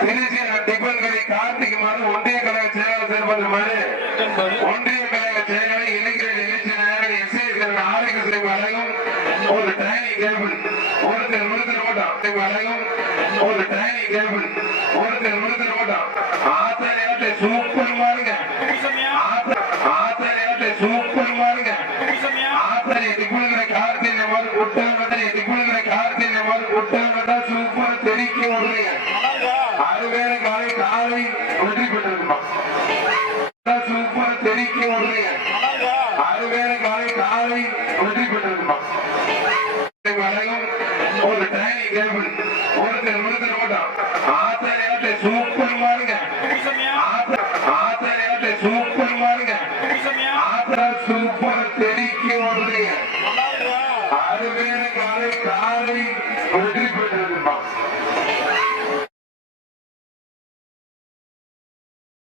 திருச்சி டிபன்கரை கார்த்திக் மாதிரி ஒன்றிய கழக செயலாளர் செயல்படுற மாதிரி ஒன்றிய கழக செயலாளர் இளைஞர் எழுச்சி நாயகர் எஸ்ஐ ஆரோக்கிய வழங்கும் ஒரு ட்ரைனிங் கேபிள் ஒருத்தர் ஓட்டம் வழங்கும் ஒரு ட்ரைனிங் கேபிள் ஒருத்தர் ஓட்டம் ஆத்திரையாட்டை சூப்பர் மாறுங்க ஆத்திரையாட்டை சூப்பர் மாறுங்க ஆத்திரை டிபன்கரை கார்த்திக் மாதிரி விட்டாங்க டிபன்கரை கார்த்திக் மாதிரி விட்டாங்கன்னா சூப்பர் தெரிவிக்க விடுறீங்க அது வேற காலை வெற்றி பெற்றிருக்கோம்.